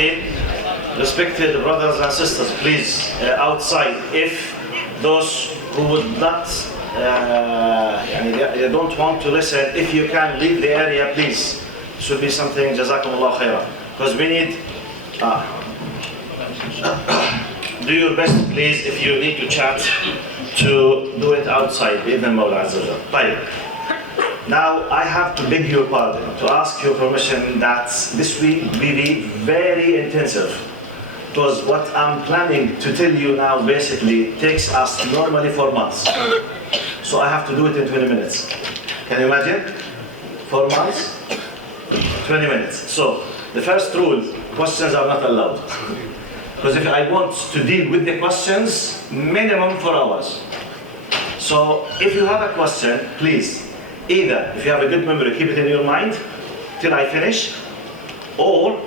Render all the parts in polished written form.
الصالحين. Respected brothers and sisters, please, outside, if those who would not, they don't want to listen, if you can leave the area, please. It should be something, jazakumullah khairan. Because we need, do your best, please, if you need to chat, to do it outside, بإذن المولى عز وجل. طيب. Now I have to beg your pardon, to ask your permission that this week will be very intensive. Because what I'm planning to tell you now basically takes us normally 4 months. So I have to do it in 20 minutes. Can you imagine? 4 months, 20 minutes. So the first rule, questions are not allowed. Because if I want to deal with the questions, minimum 4 hours. So if you have a question, please, either if you have a good memory, keep it in your mind till I finish, or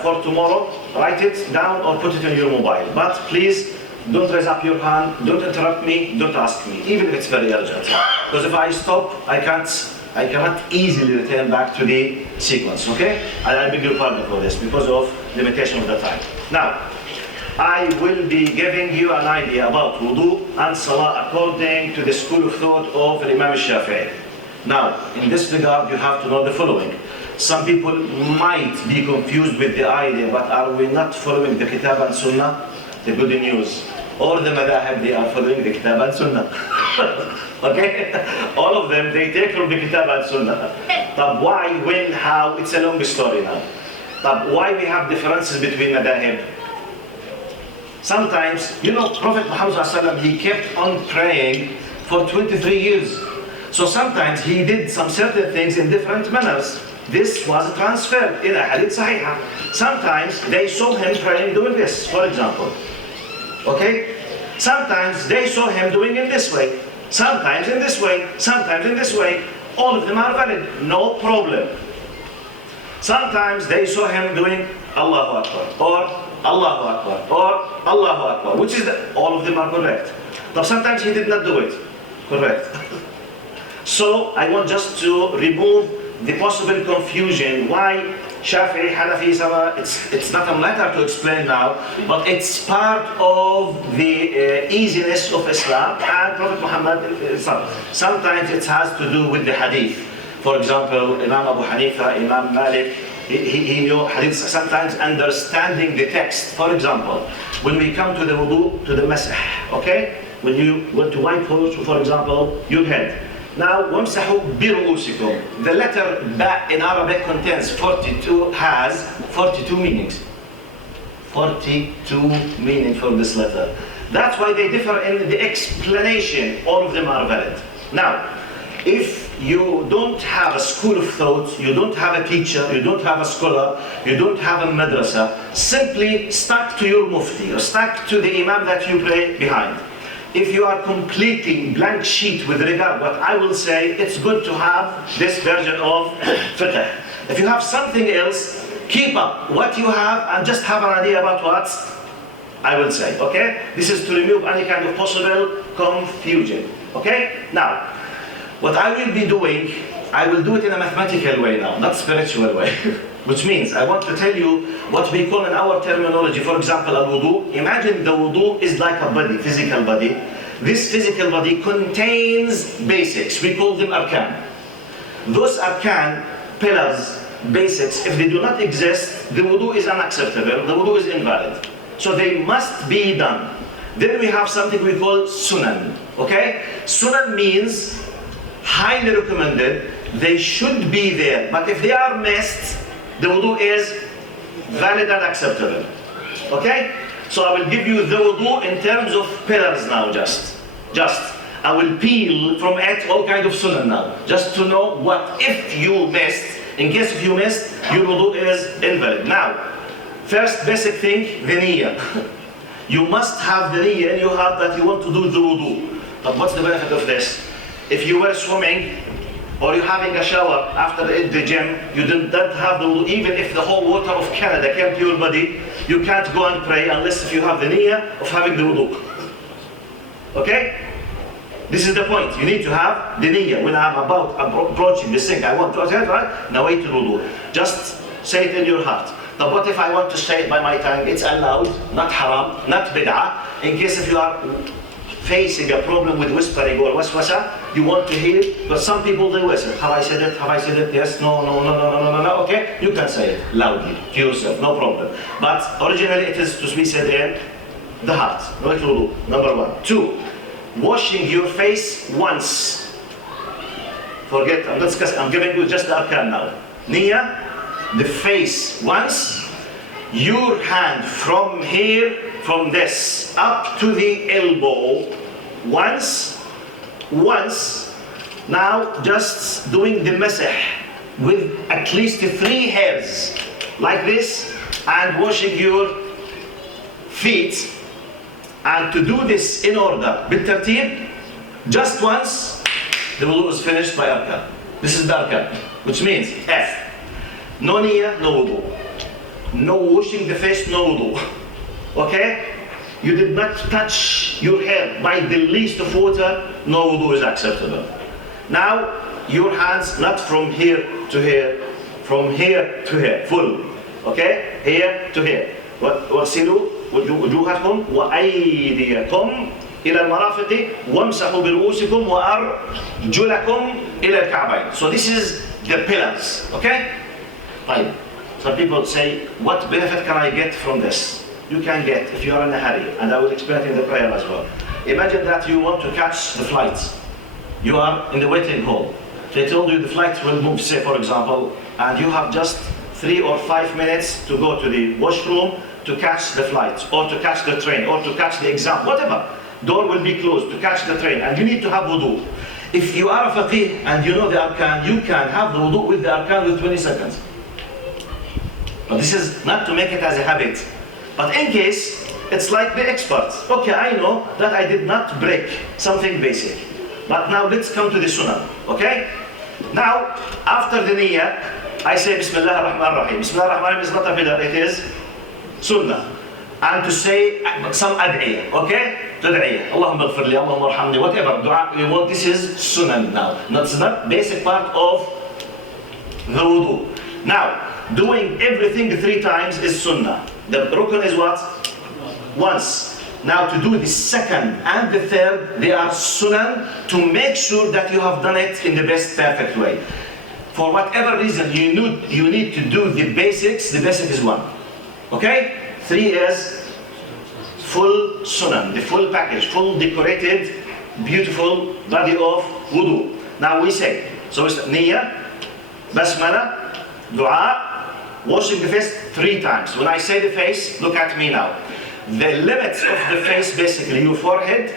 for tomorrow, write it down or put it in your mobile. But please, don't raise up your hand, don't interrupt me, don't ask me, even if it's very urgent. Because if I stop, I cannot easily return back to the sequence, okay? And I beg your pardon for this because of limitation of the time. Now, I will be giving you an idea about wudu and salah according to the school of thought of Imam Shafi'i. Now, in this regard, you have to know the following. Some people might be confused with the idea, but are we not following the Kitab and Sunnah? The good news. Or the Madahib, they are following the Kitab and Sunnah. Okay? All of them, they take from the Kitab and Sunnah. But why, when, how? It's a long story now. But why we have differences between Madahib? Sometimes, Prophet Muhammad, he kept on praying for 23 years. So sometimes he did some certain things in different manners. This was a transfer in a hadith sahihah. Sometimes they saw him praying doing this, for example. Okay? Sometimes they saw him doing it this way. Sometimes in this way. Sometimes in this way. All of them are valid. No problem. Sometimes they saw him doing Allahu Akbar, or Allahu Akbar, or Allahu Akbar, which is all of them are correct. But sometimes he did not do it. Correct. So I want just to remove the possible confusion why Shafi'i, Hanafi, Sama, it's not a matter to explain now, but it's part of the easiness of Islam and Prophet Muhammad. Sometimes it has to do with the hadith. For example, Imam Abu Hanifa, Imam Malik, he knew hadith, sometimes understanding the text. For example, when we come to the wudu, to the masah, okay? When you want to wipe, for example, your head. Now, وَامْسَحُوا بِرُؤُوسِكُمْ. The letter ba in Arabic contains 42 meanings. 42 meanings for this letter. That's why they differ in the explanation. All of them are valid. Now, if you don't have a school of thought, you don't have a teacher, you don't have a scholar, you don't have a madrasa, simply stuck to your mufti or stuck to the imam that you pray behind. If you are completely blank sheet with regard what I will say, it's good to have this version of fiqh. If you have something else, keep up what you have and just have an idea about what I will say, okay? This is to remove any kind of possible confusion, okay? Now, what I will be doing, I will do it in a mathematical way now, not spiritual way. Which means I want to tell you what we call in our terminology, for example, al-wudu. Imagine the wudu is like a body, physical body. This physical body contains basics. We call them arkan. Those arkan, pillars, basics, if they do not exist, the wudu is unacceptable, the wudu is invalid. So they must be done. Then we have something we call sunan. Okay? Sunan means highly recommended. They should be there. But if they are missed, the wudu is valid and acceptable. Okay? So I will give you the wudu in terms of pillars now, just. I will peel from it all kind of sunnah now. Just to know what if you missed, in case if you missed, your wudu is invalid. Now, first basic thing, the niyyah. You must have the niyyah in your heart that you want to do the wudu. But what's the benefit of this? If you were swimming, or you're having a shower after the gym, you don't have the wudu, even if the whole water of Canada came to your body, you can't go and pray unless if you have the niyyah of having the wudu. Okay? This is the point. You need to have the niyyah. When I'm about approaching the sink, I want to, right? Nawaitul wudu. Just say it in your heart. But what if I want to say it by my tongue? It's allowed, not haram, not bid'ah. In case if you are facing a problem with whispering or waswasa, you want to hear, but some people they whisper. Have I said it? Have I said it? Yes, no, no, no, no, no, no, no. Okay, you can say it loudly to yourself, no problem. But originally it is to be said in the heart. Number 1. 2, washing your face once. Forget, I'm not discussing, I'm giving you just the arkan now. Niyyah, the face once, your hand from here, from this, up to the elbow, once. Now just doing the masah with at least 3 hairs, like this, and washing your feet. And to do this in order, بالترتيب, just once, the wudu is finished by arkan. This is the arkan, which means F. No niyyah, no wudu. No washing the face, no wudu. Okay? You did not touch your hair by the least of water, no wudu is acceptable. Now, your hands not from here to here, from here to here, full. Okay? Here to here. واغسلوا وجوهكم وأيديكم إلى المرافق وامسحوا برؤوسكم وأرجلكم إلى الكعبين. So this is the pillars. Okay? Right. Some people say, what benefit can I get from this? You can get if you are in a hurry, and I will explain it in the prayer as well. Imagine that you want to catch the flight. You are in the waiting hall. They told you the flight will move, say for example, and you have just 3 or 5 minutes to go to the washroom to catch the flight, or to catch the train, or to catch the exam, whatever. Door will be closed to catch the train, and you need to have wudu. If you are a faqih and you know the arkan, you can have the wudu with the arkan with 20 seconds. But this is not to make it as a habit. But in case, it's like the experts. Okay, I know that I did not break something basic. But now let's come to the sunnah, okay? Now, after the niyyah, I say Bismillah ar-Rahman ar-Rahim. Bismillah ar-Rahman ar-Rahim is not a bid'ah, it is sunnah. And to say some ad'iyah, okay? Tad'iyah. Allahumma ghfir li, Allahumma arhamni, whatever dua you want, this is sunnah now. It's not basic part of the wudu. Now, doing everything 3 times is sunnah. The rukun is what? Once. Now to do the second and the third, they are sunnah to make sure that you have done it in the best perfect way. For whatever reason you need to do the basics, the basic is 1. Okay? 3 is full sunnah, the full package, full decorated, beautiful body of wudu. Now we say, so it's niyyah, basmala, dua, washing the face 3 times. When I say the face, look at me now. The limits of the face, basically your forehead,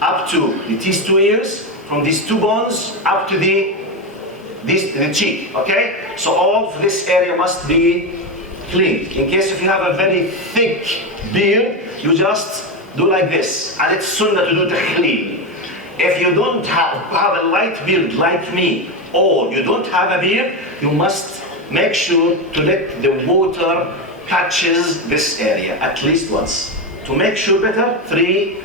up to these 2 ears, from these 2 bones, up to the cheek, okay? So all of this area must be cleaned. In case if you have a very thick beard, you just do like this. And it's sunnah to do takhleen. If you don't have a light beard like me, or you don't have a beard, you must make sure to let the water touches this area at least once. To make sure better, 3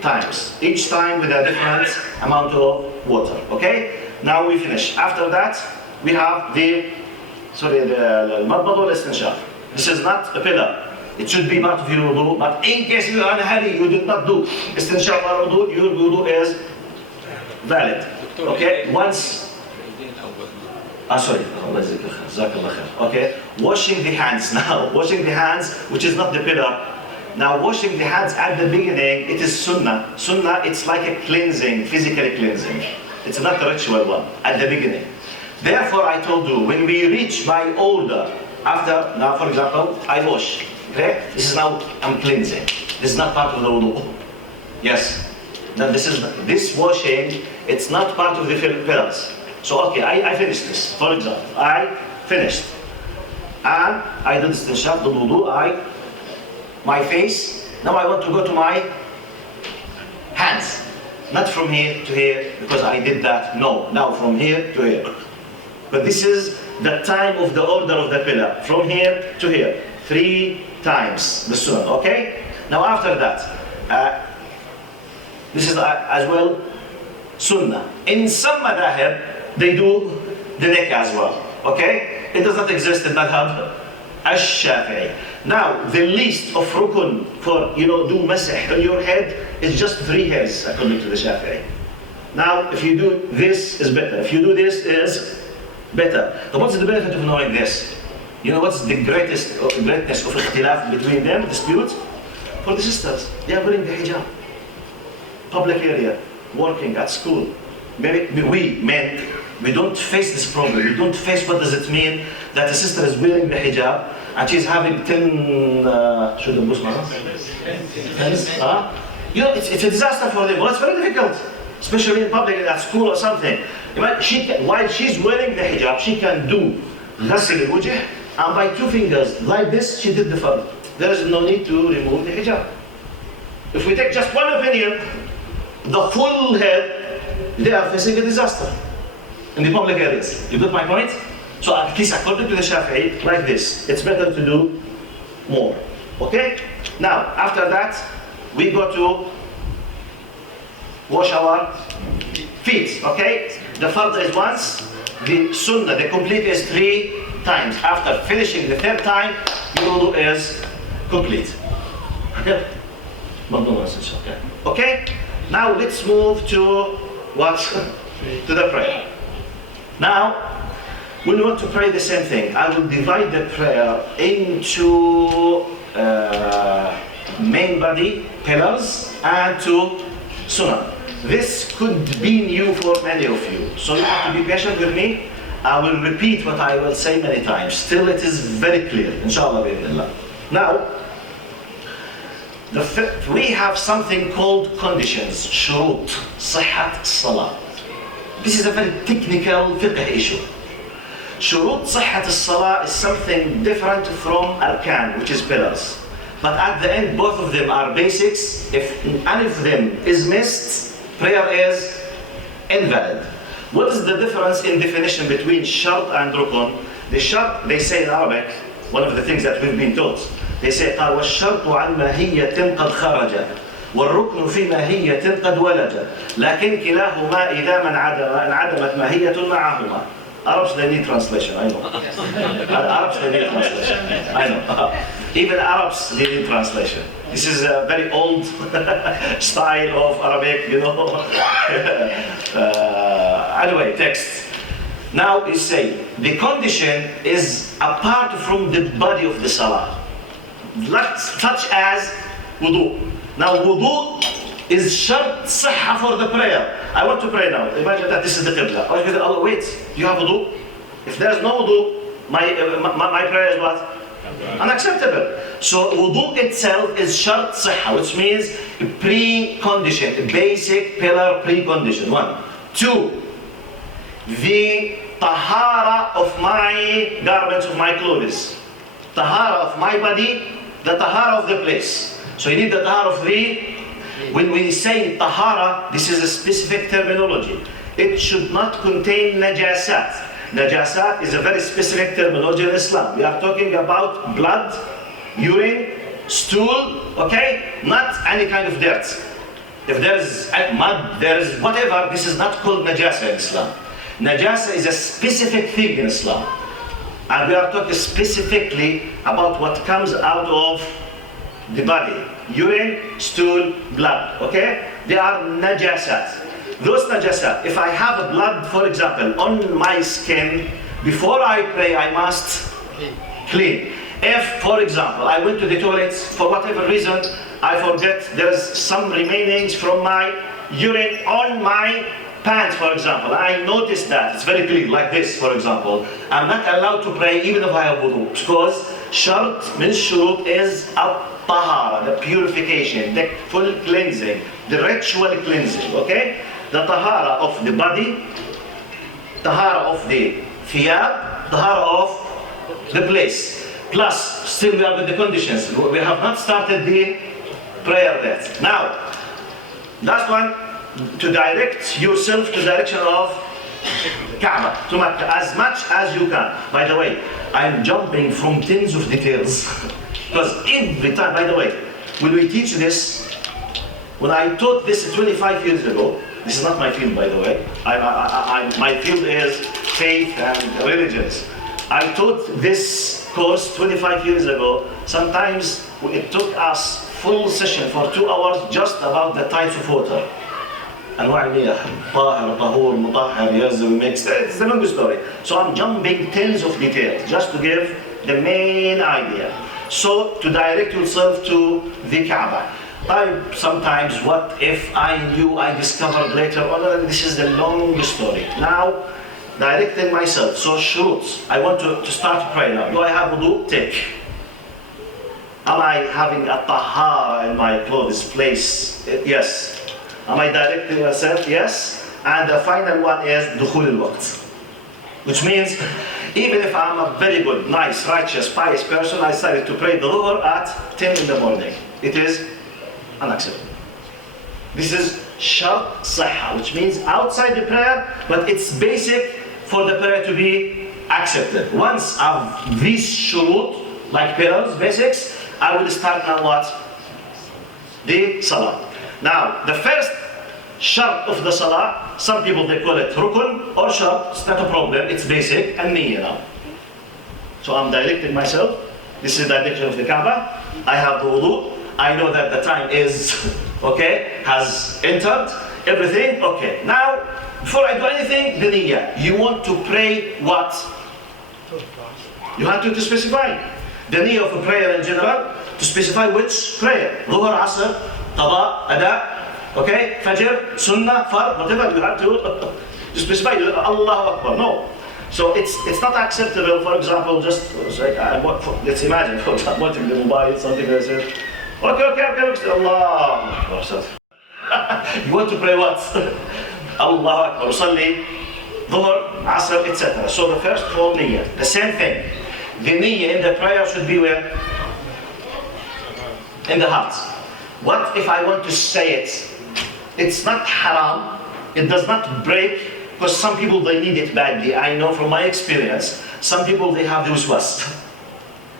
times. Each time with a different amount of water. Okay? Now we finish. After that, we have the madmad wal istinshaq. This is not a pillar. It should be part of your wudu, but in case you are in a hurry, you did not do istinshaq or wudu, your wudu is valid. Okay? Once. Sorry. Okay, washing the hands now. Washing the hands, which is not the pillar. Now, washing the hands at the beginning, it is sunnah. Sunnah, it's like a cleansing, physically cleansing. It's not a ritual one at the beginning. Therefore, I told you, when we reach my order, after, now for example, I wash. Okay? This is now, I'm cleansing. This is not part of the wudu. Yes. Now, this washing, it's not part of the pillars. So, okay, I finished this. For example, I finished. And I did istinshaq, the wudu, my face. Now I want to go to my hands. Not from here to here, because I did that. No, now from here to here. But this is the time of the order of the pillar. From here to here. 3 times the sunnah, okay? Now after that, this is as well sunnah. In some madhahib, they do the neck as well, okay? It does not exist in madhab الشافعي. Now, the least of rukun for, do masah on your head is just 3 hairs, according to the Shafi'i. Now, if you do this, is better. If you do this, is better. But what's the benefit of knowing this? What's the greatness of ikhtilaf between them, dispute? For the sisters, they are wearing the hijab. Public area, working at school. Maybe we, men, we don't face this problem. We don't face what does it mean that a sister is wearing the hijab and she's having 10, it's a disaster for them. Well, it's very difficult, especially in public, at school or something. While she's wearing the hijab, she can do ghasl al-wujh, and by 2 fingers, like this, she did the fard. There is no need to remove the hijab. If we take just one opinion, the full head, they are facing a disaster in the public areas. You got my point? So at least according to the Shafi'i, like this, it's better to do more. Okay? Now, after that, we go to wash our feet. Okay? The fard is once, the sunnah, the complete is 3 times. After finishing the 3rd time, your wudu is complete. Okay? Okay? Okay? Now let's move to what? To the prayer. Now, when we want to pray the same thing, I will divide the prayer into main body, pillars, and to sunnah. This could be new for many of you, so you have to be patient with me. I will repeat what I will say many times. Still, it is very clear, inshallah. Now, we have something called conditions, shurut, صحة الصلاة. This is a very technical fiqh issue. Shurut صحة الصلاة is something different from arkan, which is pillars. But at the end, both of them are basics. If any of them is missed, prayer is invalid. What is the difference in definition between shart and rukun? The shart, they say in Arabic, one of the things that we've been taught, they say قال والشرط عن ماهية قد خرج والركن في ماهية قد ولج لكن كلاهما إذا ما انعدمت ماهية معهما. Arabs, they need translation, I know. Arabs, they need translation, I know. Even Arabs, they need translation. This is a very old style of Arabic, Anyway, text. Now you say, the condition is apart from the body of the salah, such as wudu. Now wudu is shart صحة for the prayer. I want to pray now. Imagine that this is the qibla. Oh, wait, you have wudu? If there's no wudu, my prayer is what? Unacceptable. So wudu itself is shart صحة, which means precondition, basic pillar precondition. 1. 2. The tahara of my garments, of my clothes. Tahara of my body, the tahara of the place. So you need the tahara of the... When we say tahara, this is a specific terminology. It should not contain najasat. Najasat is a very specific terminology in Islam. We are talking about blood, urine, stool, okay? Not any kind of dirt. If there's mud, there's whatever, this is not called najasa in Islam. Najasa is a specific thing in Islam. And we are talking specifically about what comes out of the body. Urine, stool, blood, okay? They are najasat. Those najasat, if I have a blood, for example, on my skin, before I pray, I must clean. If, for example, I went to the toilet, for whatever reason, I forget there's some remainings from my urine on my pants, for example. I noticed that, it's very clear, like this, for example. I'm not allowed to pray even if I have wudu, because shart min shurut is tahara, the purification, the full cleansing, the ritual cleansing, okay? The tahara of the body, tahara of the thiyab, tahara of the place. Plus, still we are with the conditions. We have not started the prayer yet. Now, last one, to direct yourself to the direction of Kaaba, to Makkah, as much as you can. By the way, I'm jumping from tens of details. Because every time, by the way, when we teach this, when I taught this 25 years ago, this is not my field, by the way. My field is faith and religions. I taught this course 25 years ago, sometimes it took us full session for 2 hours just about the types of water. أنواع المياه طاهر طهور مطهر يزوي mixed. It's a long story. So I'm jumping tens of details just to give the main idea. So to direct yourself to the Kaaba. Sometimes what if I knew, I discovered later on, this is the long story. Now directing myself. So shurut. I want to start to pray now. Do I have wudu? Take. Am I having a tahara in my clothes place? Yes. Am I directing myself? Yes. And the final one is dukhul al-waqt. Which means, even if I'm a very good, nice, righteous, pious person, I decided to pray the dhuhr at 10 in the morning. It is unacceptable. This is shart sahha, which means outside the prayer, but it's basic for the prayer to be accepted. Once I've these shurut, like pillars, basics, I will start now what? The salah. Now, the first shart of the salah, some people they call it rukun or shart, it's not a problem, it's basic, and niyyah now. So I'm directing myself, this is the direction of the Kaaba, I have the wudu, I know that the time is, okay, has entered, everything, okay. Now, before I do anything, the niyyah. You want to pray what? You have to specify. The niyyah of a prayer in general, to specify which prayer. Dhuhr, Asr, Qada, Ada, okay, Fajr, Sunnah, Fard, whatever you have to specify. Allahu Akbar, no. So it's not acceptable, for example, just like, let's imagine, for example, watching the mobile, something like that. Okay, Allahu Akbar. You want to pray what? Allahu Akbar, Salli, Dhuhr, Asr, etc. So the first four niyyah, the same thing. The niyyah in the prayer should be where? In the heart. What if I want to say it? It's not haram, it does not break, because some people they need it badly. I know from my experience, some people they have the waswas.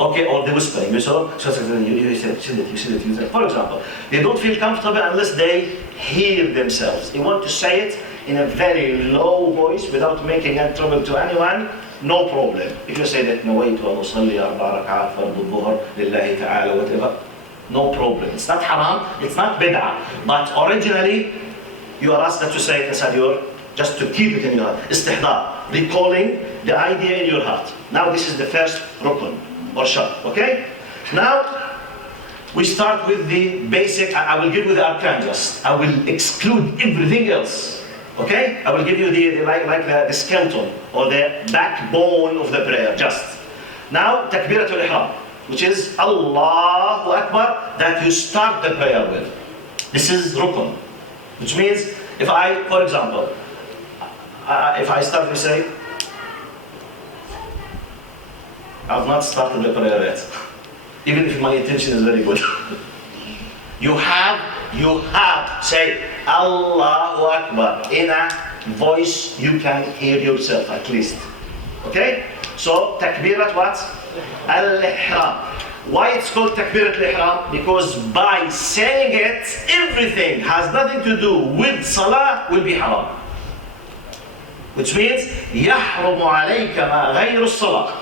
Okay, or the whispering. You said it. For example, they don't feel comfortable unless they hear themselves. They want to say it in a very low voice without making any trouble to anyone. No problem. If you say that, نويت أن أصلي 4 ركعات فرض الظهر لله تعالى, whatever, no problem. It's not haram, it's not bid'ah. But originally, you are asked to say it inside your, just to keep it in your heart. Istihdar, recalling the idea in your heart. Now this is the first rukun, or shart, okay? Now, we start with the basic, I will give you the arkan just. I will exclude everything else. Okay? I will give you the skeleton or the backbone of the prayer, just. Now, takbiratul ihram, which is Allahu Akbar, that you start the prayer with. This is rukun, which means if I, for example, if I start to say, I've not started the prayer yet, even if my intention is very good. You have say Allahu Akbar in a voice you can hear yourself at least. Okay? So takbirat what? Al-Ihram. Why it's called takbirat al-Ihram? Because by saying it, everything has nothing to do with salah will be haram. Which means يحرم عليك ما غير الصلاة.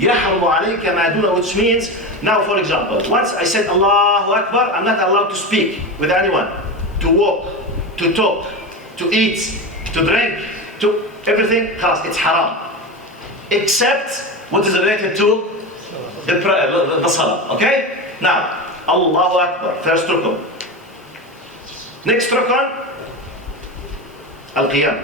يحرم عليك ما دون, which means, now for example, once I said Allahu Akbar, I'm not allowed to speak with anyone, to walk, to talk, to eat, to drink, to everything, خلاص, it's haram. Except what is related to the prayer, the salah, okay? Now, Allahu Akbar, first rukun. Next rukun, al-qiyam.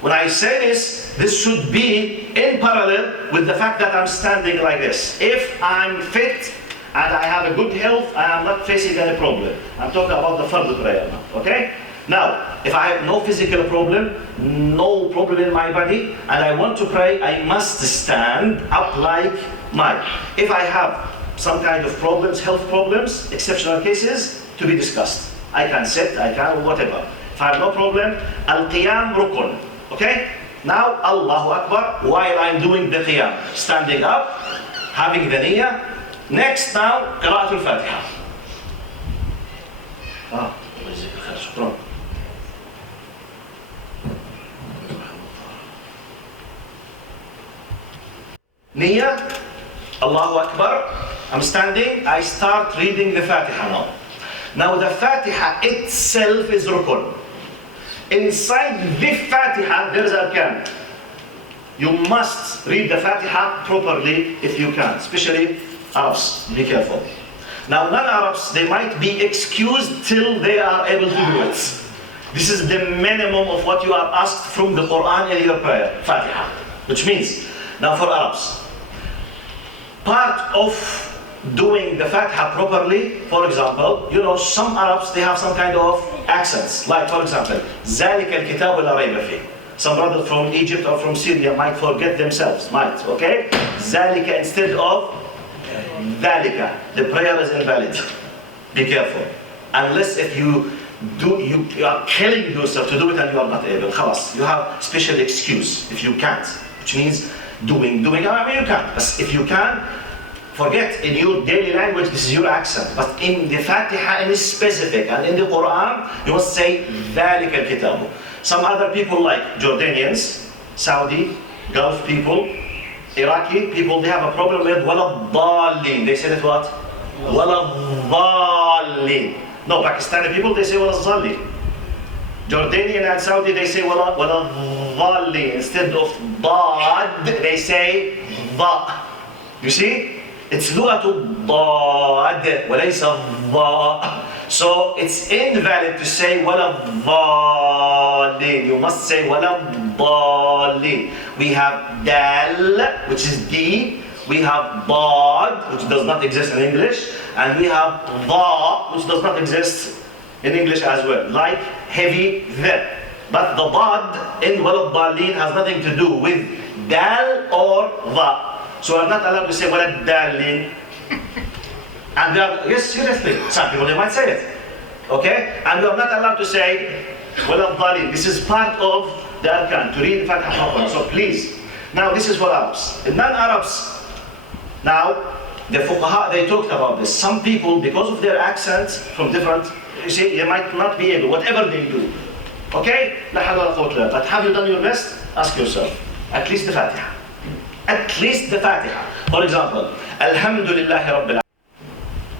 When I say this should be in parallel with the fact that I'm standing like this. If I'm fit and I have a good health, I am not facing any problem. I'm talking about the fard prayer now, okay? Now, if I have no physical problem, no problem in my body, and I want to pray, I must stand up like mine. If I have some kind of problems, health problems, exceptional cases, to be discussed. I can sit, I can whatever. If I have no problem, al-qiyam rukun. Okay? Now, Allahu Akbar, while I'm doing the qiyam. Standing up, having the niyyah. Next now, qira'atul Fatiha. شكرا. Niyyah Allahu Akbar, I'm standing, I start reading the Fatiha now. Now the Fatiha itself is rukun. Inside the Fatiha there is arkan. You must read the Fatiha properly if you can, especially Arabs, be careful. Now non-Arabs, they might be excused till they are able to do it. This is the minimum of what you are asked from the Quran in your prayer, Fatiha. Which means, now for Arabs, part of doing the Fatiha properly, for example, you know, some Arabs, they have some kind of accents. Like for example, ذَلِكَ الْكِتَابُ لَا رَيْبَ فِيهِ. Some brothers from Egypt or from Syria might forget themselves, okay? ذَلِكَ instead of ذَلِكَ. The prayer is invalid. Be careful. Unless if you are killing yourself to do it and you are not able. خلاص. You have special excuse if you can't. Which means doing. I mean you can't. But if you can, forget in your daily language, this is your accent. But in the Fatiha in specific and in the Quran, you must say ذَلِكَ الْكِتَابُ. Some other people like Jordanians, Saudi, Gulf people, Iraqi people, they have a problem with وَلَا الضَّالِّينَ. They say that what? وَلَا الضَّالِّينَ. No, Pakistani people, they say وَلَا الضَّالِّينَ. Jordanian and Saudi, they say وَلَا الضَّالِّينَ. Instead of ضاد, they say ضاء. You see? It's لغة الضاد وليس الضاء. So it's invalid to say وَلَا الضَّالِّينَ. You must say وَلَا الضَّالِّينَ. We have dal, which is D. We have ضاد, which does not exist in English. And we have ضاء, which does not exist in English as well. Like heavy the. But the ضاد in وَلَا الضَّالِّينَ has nothing to do with dal or ضاء. So we're not allowed to say وَلَا الضَّالِّينَ. And we are, yes, seriously, some people they might say it, okay? And we are not allowed to say وَلَا الضَّالِينَ. This is part of the arkan, to read the Fatiha properly. So please, now this is for Arabs. In non-Arabs, now the fuqaha, they talked about this. Some people, because of their accents from different, you see, they might not be able, whatever they do, okay? But have you done your best? Ask yourself, at least the Fatiha. At least the Fatiha. For example, Alhamdulillahi Rabbil.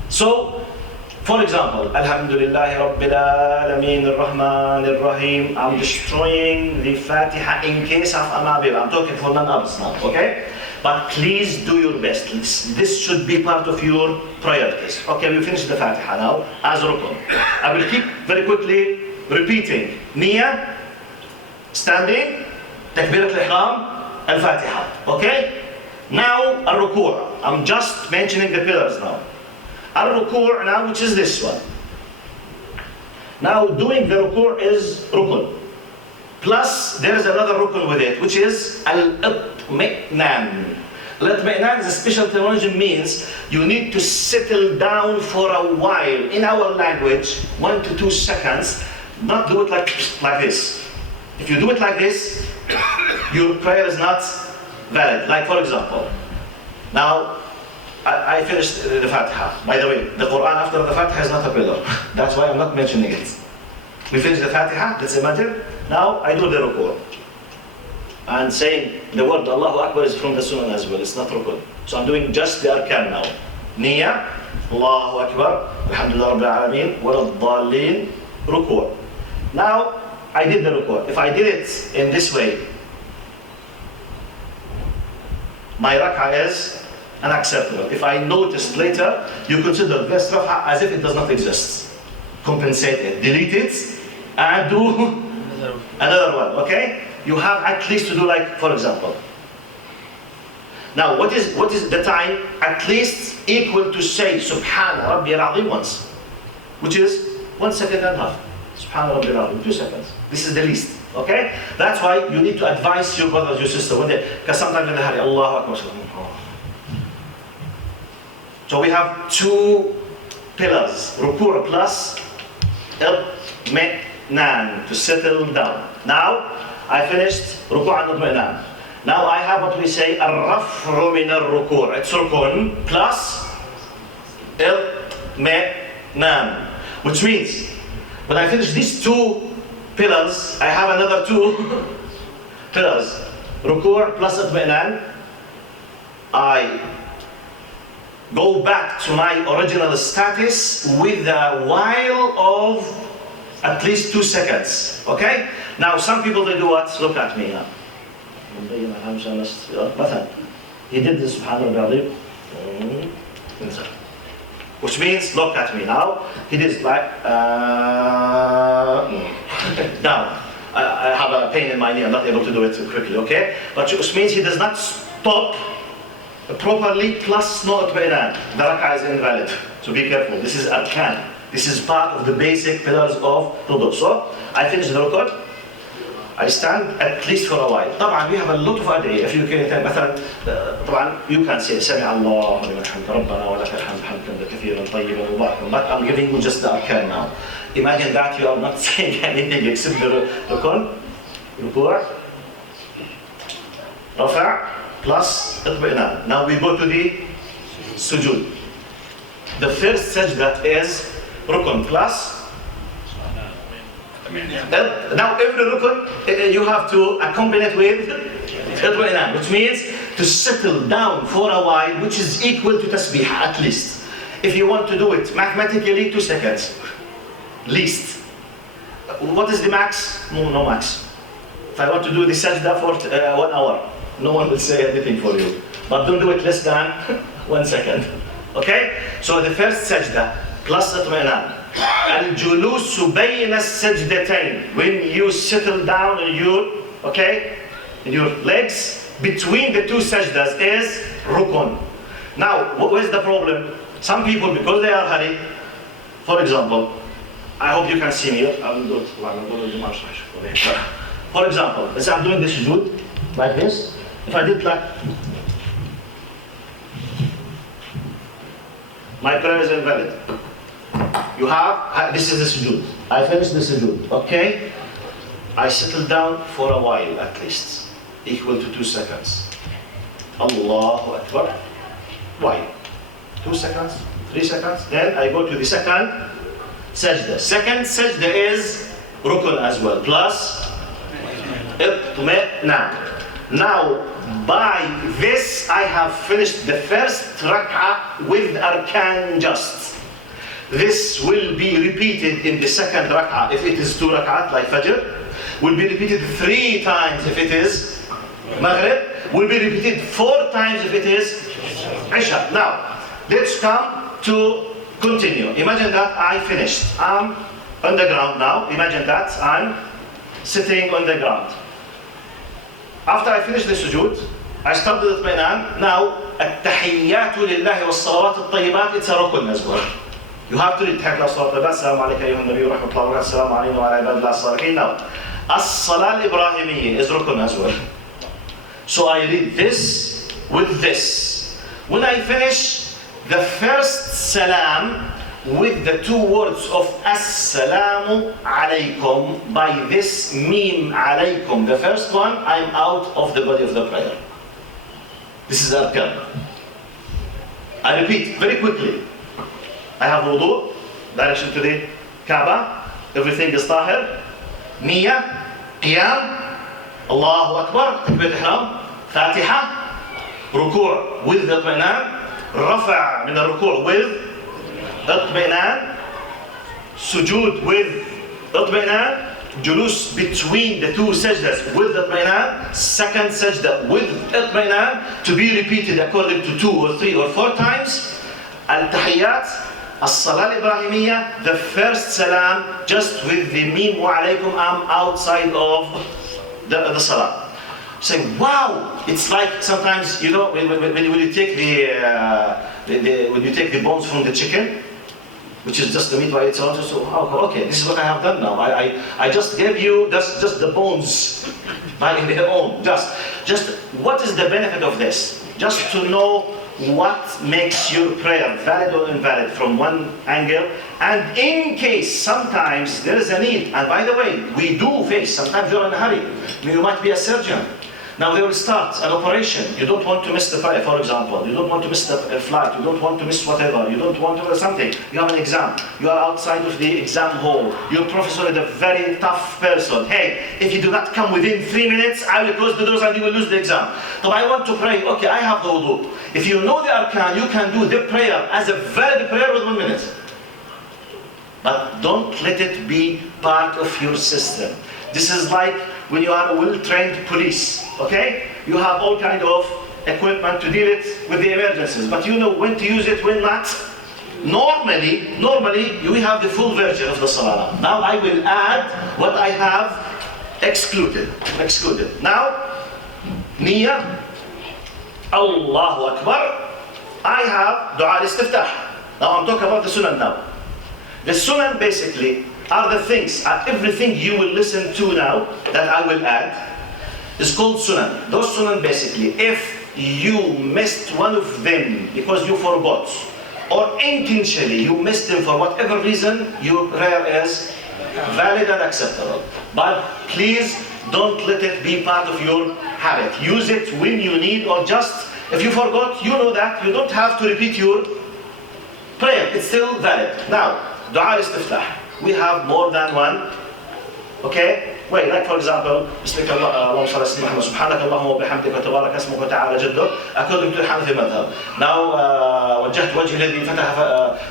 So, for example, Alhamdulillahi Rabbil Alameen Ar-Rahman Ar-Rahim. I'm destroying the Fatiha in case of Amabil. I'm talking for non-Arabs now, okay? But please do your best. This should be part of your priorities. Okay, we finished the Fatiha now as rukun. I will keep very quickly repeating. Niyyah, standing, Takbirat al-Ihram, Al-Fatiha. Okay? Now, Al-Ruku'. I'm just mentioning the pillars now. Al-Ruku' now, which is this one. Now, doing the Ruku' is Rukun. Plus, there is another Rukun with it, which is Al-Itmi'nan. Al-Itmi'nan is a special terminology, means you need to settle down for a while. In our language, 1 to 2 seconds, not do it like this. If you do it like this, your prayer is not valid. Like for example, now I finished the Fatiha. By the way, the Quran after the Fatiha is not a pillar. That's why I'm not mentioning it. We finished the Fatiha, let's imagine. Now I do the Ruku'. And saying the word Allahu Akbar is from the Sunnah as well. It's not Ruku'. So I'm doing just the arkan now. Niyyah, Allahu Akbar, Alhamdulillah Rabbil Alameen, Wala Dhalleen, Ruku'. Now I did the Ruku'. If I did it in this way, my rak'ah is unacceptable. If I noticed later, you consider this rak'ah as if it does not exist. Compensate it, delete it, and do another one, okay? You have at least to do like, for example. Now, what is the time at least equal to say Subhana Rabbi al-Azim once? Which is 1 second and a half. Subhana Rabbi al-Azim, 2 seconds. This is the least, okay? That's why you need to advise your brothers, your sisters, because sometimes in the hurry, Allahu Akbar. So we have 2 pillars, Ruku' plus Itmi'nan, to settle down. Now, I finished Ruku' and Itmi'nan. Now I have what we say, Ar-Raf'u min al-Ruku'. It's Rukun plus Itmi'nan. Which means, when I finish these 2 pillars, I have another 2 pillars. Ruku' plus Itmi'nan. I go back to my original status with a while of at least 2 seconds. Okay? Now some people they do what? Look at me now. He did this, subhanAllah, which means look at me now. He did like now. I have a pain in my knee. I'm not able to do it quickly. Okay, but which means he does not stop properly. Plus no itminan. The rak'ah is invalid. So be careful. This is arkan. This is part of the basic pillars of wudu. So I finish the rukun. I stand at least for a while. طبعا we have a lot of ad'iyah. If you can مثلا طبعا you can say سمع الله لمن حمد ربنا ولك الحمد حمدا كثيرا طيبا مباركا. But I'm giving you just the arkan now. Imagine that you are not saying anything except the rukun, ruku', rafa' plus itminan. Now we go to the sujood. The first sajda is rukun plus. Now every rukun you have to accompany it with itminan, which means to settle down for a while, which is equal to tasbih at least. If you want to do it mathematically, 2 seconds, least. What is the max? No max. If I want to do the sajda for 1 hour, no one will say anything for you. But don't do it less than 1 second. Okay? So the first sajda plus itminan. الجلوس بين السجدتين, when you settle down in your legs between the 2 sajdas, is rukun. Now, what is the problem? Some people, because they are hurry, for example, I hope you can see me. For example, as I'm doing this sujood like this, if I did like, my prayer is invalid. You have, this is the sujood. I finish the sujood, okay? I settle down for a while at least, equal to 2 seconds. Allahu Akbar. Why? 2 seconds, 3 seconds. Then I go to the second sajda. Second sajda is rukun as well, plus itminan. Now, by this I have finished the first rak'ah with arkan just. This will be repeated in the second rak'ah if it is 2 rak'at like Fajr. Will be repeated 3 times if it is Maghrib. Will be repeated 4 times if it is Isha. Now, let's come to continue. Imagine that I finished. I'm on the ground now. Imagine that I'm sitting on the ground. After I finish the sujood, I start the itminan. Now, التحيات لله والصلوات الطيبات, it's a rukun as well. You have to read تحيات الله والصلوات الطيبات. السلام عليك أيها النبي ورحمة الله وبركاته. السلام علينا وعلى عباد الله الصالحين. Now, الصلاة الإبراهيمية is rukun as well. So I read this with this. When I finish the first salam with the 2 words of Assalamu alaykum, by this meme alaykum, the first one, I'm out of the body of the prayer. This is arkan. I repeat very quickly. I have wudu, direction to the Kaaba, everything is tahir, niyyah, qiyam, Allahu Akbar, takbir ihram, fatiha, ruku' with itminan, rafa' min al-ruku' with itminan, sujood with itminan, julus between the 2 sajdas with itminan, second sajda with itminan, to be repeated according to 2 or 3 or 4 times, al-tahiyyat, الصلاة الإبراهيمية, the first salam, just with the meme wa alaykum, I'm outside of the salah. Say, wow! It's like sometimes, you know, when you take when you take the bones from the chicken, which is just the meat by itself. So, okay, this is what I have done now. I just gave you just the bones by their own. Just what is the benefit of this? Just to know what makes your prayer valid or invalid from one angle, and in case sometimes there is a need, and by the way, we do face, sometimes you're in a hurry, you might be a surgeon, Now they will start an operation. You don't want to miss the prayer, for example. You don't want to miss the flight. You don't want to miss whatever. You don't want to something. You have an exam. You are outside of the exam hall. Your professor is a very tough person. Hey, if you do not come within 3 minutes, I will close the doors and you will lose the exam. So I want to pray. Okay, I have the wudu. If you know the arkan, you can do the prayer as a valid prayer with 1 minute. But don't let it be part of your system. This is like when you are a well-trained police, okay? You have all kind of equipment to deal it with the emergencies, but you know when to use it, when not. Normally, we have the full version of the salah. Now I will add what I have excluded. Now, Niyyah, Allahu Akbar. I have Dua al-Istiftah. Now I'm talking about the Sunnah now. The Sunnah basically are the things, everything you will listen to now that I will add is called Sunnah. Those Sunnah basically, if you missed one of them because you forgot, or intentionally you missed them for whatever reason, your prayer is valid and acceptable. But please don't let it be part of your habit. Use it when you need, or just, if you forgot, you know that, you don't have to repeat your prayer. It's still valid. Now, Dua al-Istiftah. We have more than one. Okay? Wait, like for example, بسمك اللهم صل على سيدنا محمد سبحانك اللهم وبحمدك وتبارك اسمك وتعالى جدك. According to the Hanafi madhab. Now, وجهت وجهي الذي فتح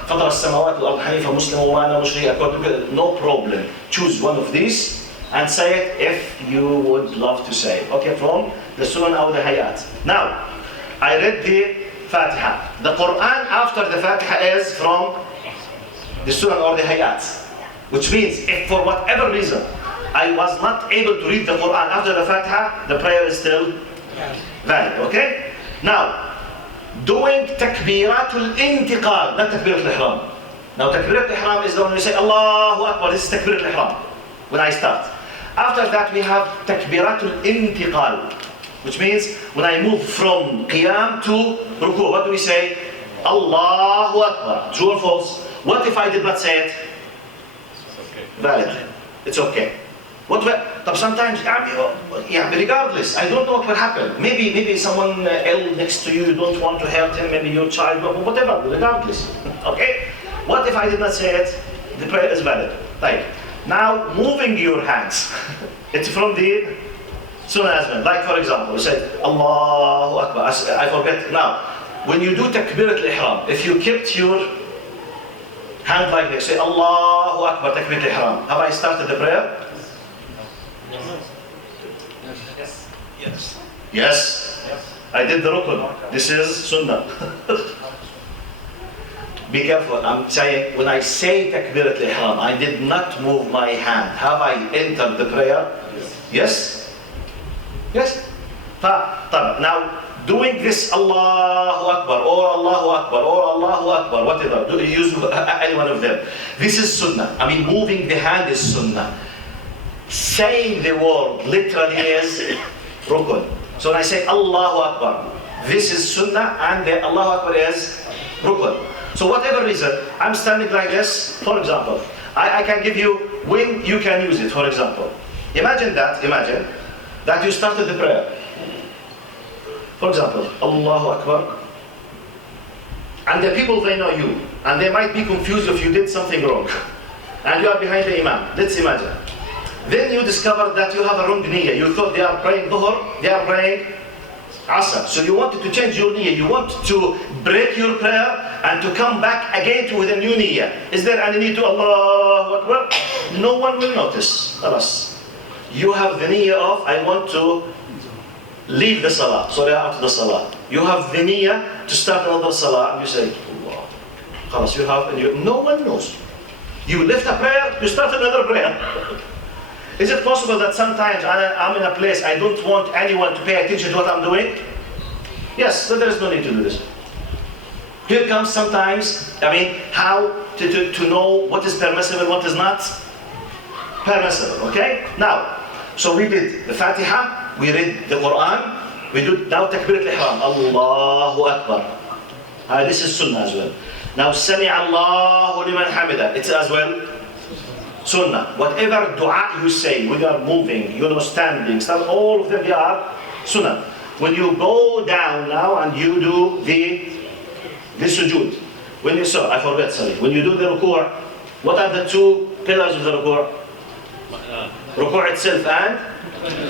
فطر السماوات والأرض حنيفا مسلما وأنا مشرك. According to, no problem. Choose one of these and say it if you would love to say it. Okay, from the Sunnah or the Hayat. Now, I read the Fatiha. The Quran after the Fatiha is from the Sunnah or the Hayat. Which means, if for whatever reason I was not able to read the Quran after the Fatiha, the prayer is still valid, okay? Now, doing takbiratul intiqal, not takbiratul ihram. Now, takbiratul ihram is the one you say, Allahu Akbar, this is takbiratul ihram, when I start. After that, we have takbiratul intiqal, which means when I move from qiyam to ruku, what do we say? Allahu Akbar. True or false? What if I did not say it? Valid. It's okay. But sometimes, regardless, I don't know what will happen. Maybe someone ill next to you, you don't want to hurt him, maybe your child, whatever, regardless. Okay? What if I did not say it? The prayer is valid. Right. Now, moving your hands. It's from the Sunnah as well. Like for example, you said, Allahu Akbar. I forget. Now, when you do takbirat al-ihram, if you kept your hand like this, say Allahu Akbar, takbirat al-ihram. Have I started the prayer? Yes. I did the rukun. This is Sunnah. Be careful. I'm saying, when I say takbirat al-ihram, I did not move my hand. Have I entered the prayer? Yes. Now, doing this Allahu Akbar, or Allahu Akbar, or Allahu Akbar, whatever, do you use any one of them. This is Sunnah. I mean, moving the hand is Sunnah. Saying the word literally is rukun. So when I say Allahu Akbar, this is Sunnah, and the Allahu Akbar is rukun. So whatever reason, I'm standing like this, for example. I can give you when you can use it, for example. Imagine that you started the prayer. For example, Allahu Akbar. And the people, they know you. And they might be confused if you did something wrong. And you are behind the Imam. Let's imagine. Then you discover that you have a wrong niyyah. You thought they are praying Dhuhr, they are praying Asr. So you wanted to change your niyyah. You want to break your prayer and to come back again with a new niyyah. Is there any need to Allahu Akbar? No one will notice. Alas. You have the niyyah of, I want to leave the salah, sorry, out of the salah. You have the niyyah to start another salah, and you say, Allah. Khalas, you have, and no one knows. You left a prayer, you start another prayer. Is it possible that sometimes I'm in a place, I don't want anyone to pay attention to what I'm doing? Yes, so there is no need to do this. Here comes sometimes, how to know what is permissible, what is not permissible, okay? Now, so we did the Fatiha, we read the Quran, we do now Takbirat al-Ihram, Allahu Akbar. This is Sunnah as well. Now, Sami Allahu liman hamida, it's as well Sunnah. Whatever dua you say, whether you are moving, standing, all of them, they are Sunnah. When you go down now and you do the sujood, when you I forget, sorry. When you do the ruku', what are the two pillars of the ruku'? Ruku' itself and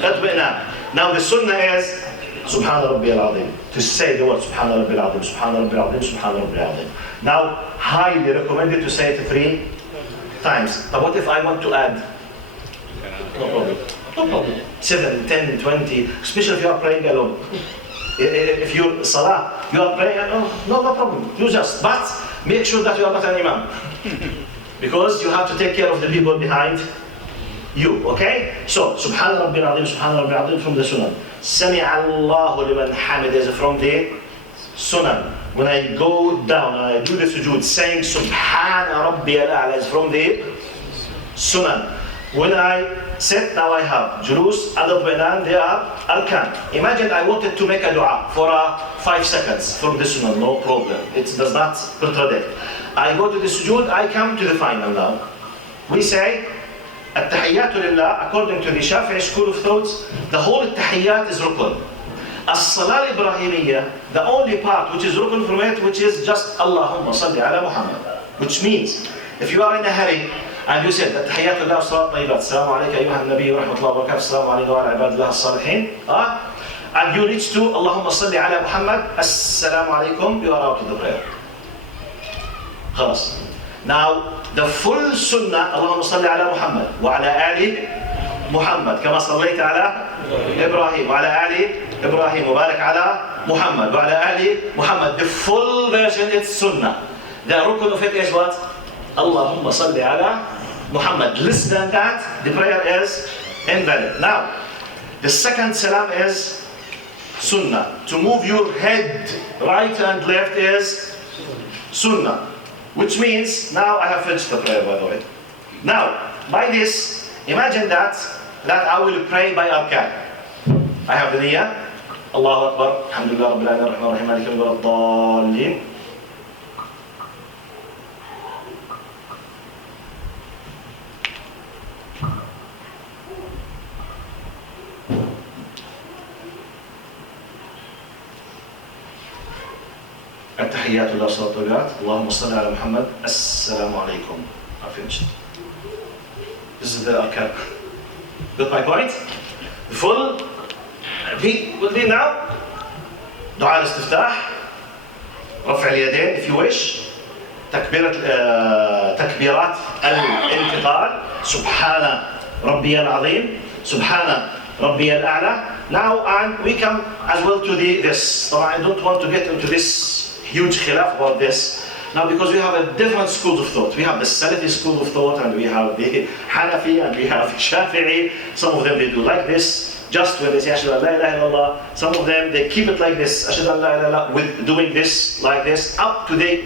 itmi'nan. Now the sunnah is Subhana Rabbi al-Azim. To say the word Subhana Rabbi al-Azim, Subhana Rabbi al-Azim, Subhana Rabbi al-Azim. Now, highly recommended to say it 3 times. But what if I want to add? No problem. No problem. 7, 10, 20, especially if you are praying alone. If you're salah, you are praying alone, no problem. You just, but make sure that you are not an imam. Because you have to take care of the people behind you, okay? So, Subhana Rabbi al-Azim, Subhana Rabbi al-Azim from the Sunnah. Sami'a Allahu liman hamid is from the Sunnah. When I go down and I do the sujood, saying Subhana Rabbi al-A'la is from the Sunnah. When I sit, now I have Julus, Adab Banan, they are Arkan. Imagine I wanted to make a dua for 5 seconds from the Sunnah, no problem. It does not contradict. I go to the sujood, I come to the final now. We say, At-Tahiyyatu Lillah, according to the Shafi'i school of thoughts, the whole Tahiyyat is rukun. As-Salah Ibrahimiyya, the only part which is rukun from it, which is just Allahumma salli ala Muhammad. Which means, if you are in a hurry, and you said, At-Tahiyyatu Lillah, Salat Tayyibat, Assalamu alayka ayyuha an-Nabi wa rahmatullahi wa barakatuh, Assalamu alayna wa ala ibadillah as-salihin, and you reach to Allahumma salli ala Muhammad, Assalamu alaykum, you are out of the prayer. خلاص. Now, the full sunnah, اللهم صل على محمد وعلى آل محمد كما صليت على إبراهيم وعلى آل إبراهيم وبارك على محمد وعلى آل محمد. The full version is sunnah. The rukun of it is what? اللهم صل على محمد. Less than that, the prayer is invalid. Now, the second salam is sunnah. To move your head right and left is sunnah. Which means, now I have finished the prayer, by the way. Now, by this, imagine that I will pray by arkan. I have the niyyah. Allahu Akbar. Alhamdulillah Rabbil Alamin Ar-Rahman Ar-Rahim Maliki Yawmid Din. التحيات لله والصلاة والسلام اللهم صل على محمد السلام عليكم. I finished. This is the arkan. Got my point? The full repeat will be now. دعاء الاستفتاح, رفع اليدين if you wish, تكبيرات الانتقال, سبحان ربي العظيم, سبحان ربي الأعلى. Now, and we come as well to this. So I don't want to get into this huge khilaf about this. Now, because we have a different schools of thought. We have the Salafi school of thought, and we have the Hanafi, and we have the Shafi'i. Some of them, they do like this, just when they say, Ashhadu an la ilaha illallah. Some of them, they keep it like this, Ashhadu an la ilaha illallah, with doing this, like this, up to the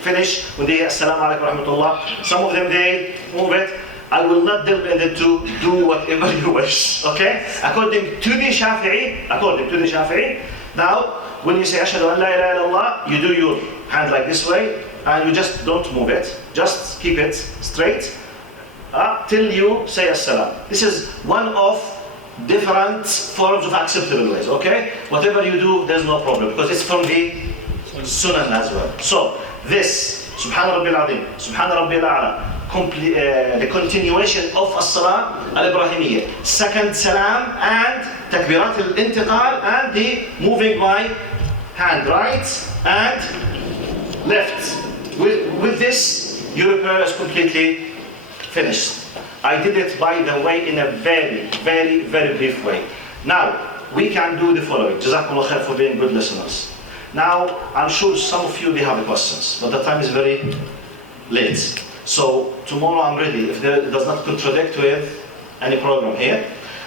finish, when they say, Assalamu alaikum wa rahmatullah. Some of them, they move it. I will not delve into to do whatever you wish, okay? According to the Shafi'i, now, when you say Ashhadu an la ilaha illallah, you do your hand like this way, and you just don't move it. Just keep it straight till you say As-Salam. This is one of different forms of acceptable ways, okay? Whatever you do, there's no problem, because it's from the Sunnah as well. So, this, Subhana Rabbi al-Azim, Subhana Rabbi al-A'la, the continuation of As-Salah al-Ibrahimiyya, second Salam, and Takbirat al-Intiqal, and the moving my hand right and left. With this, your prayer is completely finished. I did it, by the way, in a very, very, very brief way. Now, we can do the following. Jazakumullah khair for being good listeners. Now, I'm sure some of you, they have questions, but the time is very late. So, tomorrow I'm ready, if it does not contradict with any program here.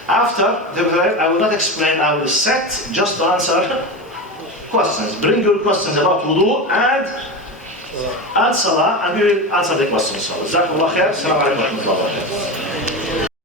After the prayer, I will not explain, I will set just to answer questions. Bring your questions about wudu and salah, and we will answer the questions. Jazakumullah khair. Assalamu alaikum wa rahmatullahi wa barakatuh.